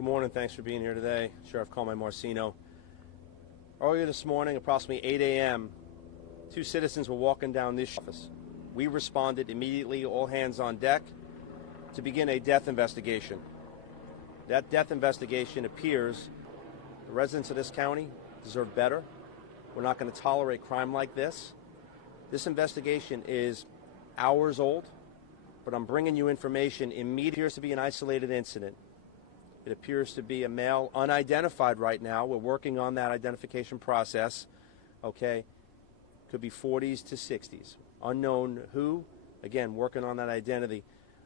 Good morning. Thanks for being here today. Sheriff Marceno. Earlier this morning, approximately 8 a.m., two citizens were walking down this office. We responded immediately, all hands on deck, to begin a death investigation. That death investigation appears the residents of this county deserve better. We're not going to tolerate crime like this. This investigation is hours old, but I'm bringing you information immediately. It appears to be an isolated incident. It appears to be a male unidentified right now. We're working on that identification process. Okay. Could be 40s to 60s. Unknown who. Again, working on that identity.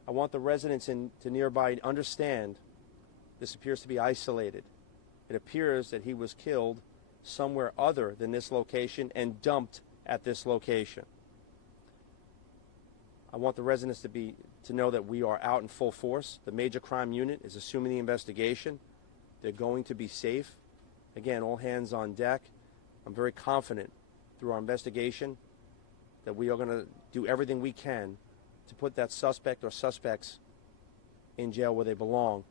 I want the residents to nearby understand this appears to be isolated. It appears that he was killed somewhere other than this location and dumped at this location. I want the residents to know that we are out in full force. The major crime unit is assuming the investigation. They're going to be safe. Again, all hands on deck. I'm very confident through our investigation that we are going to do everything we can to put that suspect or suspects in jail where they belong.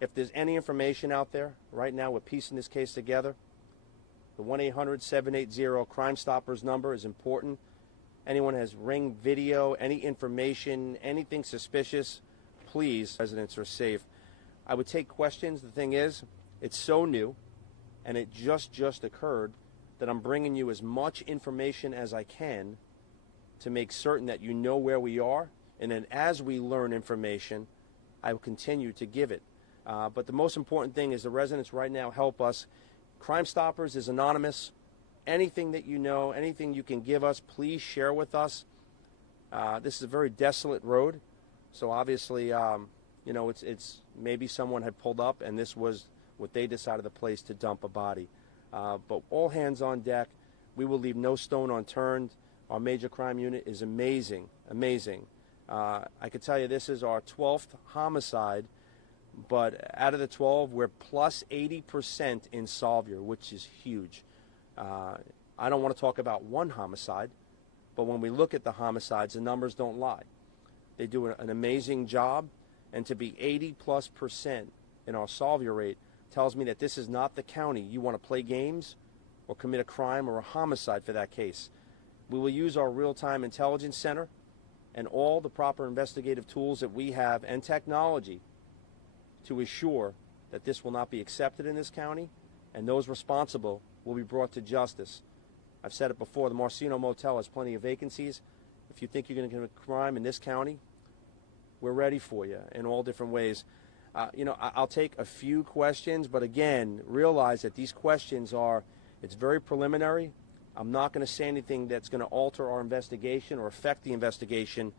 If there's any information out there right now, we're piecing this case together. The 1-800-780 Crime Stoppers number is important. Anyone has ring video, any information, anything suspicious, please, residents are safe. I would take questions. The thing is, it's so new, and it just occurred that I'm bringing you as much information as I can to make certain that you know where we are, and then as we learn information, I will continue to give it. But the most important thing is the residents right now help us. Crime Stoppers is anonymous. Anything that you know, anything you can give us, please share with us. This is a very desolate road, so obviously, it's maybe someone had pulled up and this was what they decided the place to dump a body. But all hands on deck. We will leave no stone unturned. Our major crime unit is amazing. I could tell you this is our 12th homicide, but out of the 12, we're plus 80% in solve-year, which is huge. I don't want to talk about one homicide, but when we look at the homicides, the numbers don't lie. They do an amazing job, and to be 80+% in our solve-year rate tells me that this is not the county you want to play games or commit a crime or a homicide for that case. We will use our real-time intelligence center and all the proper investigative tools that we have and technology to assure that this will not be accepted in this county, and those responsible will be brought to justice. I've said it before, the Marceno Motel has plenty of vacancies. If you think you're going to commit a crime in this county, we're ready for you in all different ways. I'll take a few questions, but again, realize that these questions it's very preliminary. I'm not going to say anything that's going to alter our investigation or affect the investigation,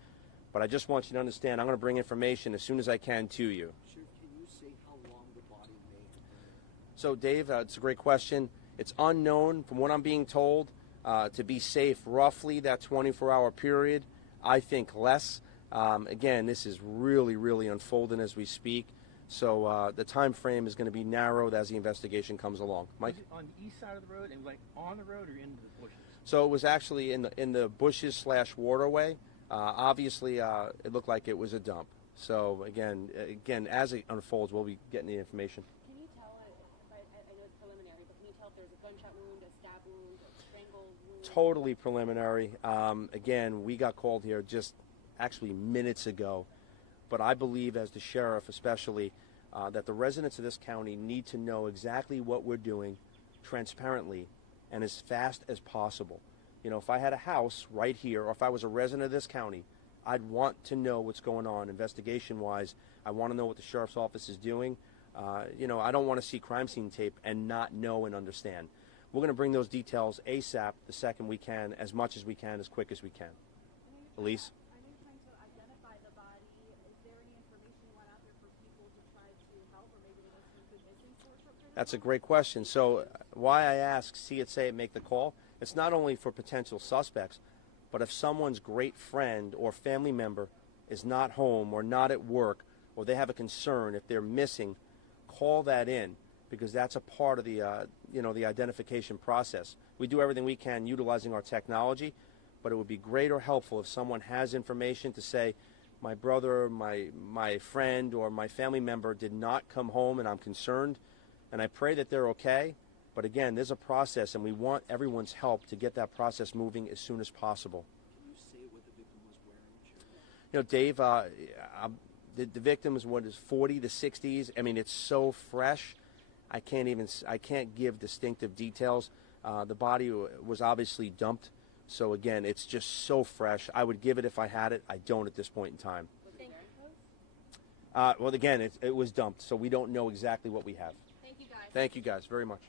but I just want you to understand I'm going to bring information as soon as I can to you. Sure. Can you say how long the body may have been? So, Dave, it's a great question. It's unknown, from what I'm being told, to be safe roughly that 24-hour period. I think less. Again, this is really unfolding as we speak. So the time frame is going to be narrowed as the investigation comes along. Mike? Was it on the east side of the road and on the road or into the bushes? So it was actually in the bushes / waterway. Obviously, it looked like it was a dump. So again, as it unfolds, we'll be getting the information. Can you tell, I know it's preliminary, but can you tell if there's a gunshot wound, a stab wound, a strangle wound? Totally preliminary. Again, we got called here just actually minutes ago. But I believe, as the sheriff especially, that the residents of this county need to know exactly what we're doing transparently and as fast as possible. If I had a house right here, or if I was a resident of this county, I'd want to know what's going on investigation-wise. I want to know what the sheriff's office is doing. I don't want to see crime scene tape and not know and understand. We're going to bring those details ASAP the second we can, as much as we can, as quick as we can. Elise? I know you're trying to identify the body. Is there any information you want out there for people to try to help, or maybe there's some positions for That's a great question. So why I ask, see it, say it, make the call, it's not only for potential suspects, but if someone's great friend or family member is not home or not at work, or they have a concern, if they're missing, call that in, because that's a part of the the identification process. We do everything we can utilizing our technology, but it would be great or helpful if someone has information to say, my brother, my friend, or my family member did not come home, and I'm concerned, and I pray that they're okay. But again, there's a process, and we want everyone's help to get that process moving as soon as possible. Can you say what the victim was wearing? Dave, the victim is what is 40 to 60s. I mean, it's so fresh. I can't give distinctive details. The body was obviously dumped. So again, it's just so fresh. I would give it if I had it. I don't at this point in time. Well, again, it was dumped, so we don't know exactly what we have. Thank you, guys. Thank you guys very much.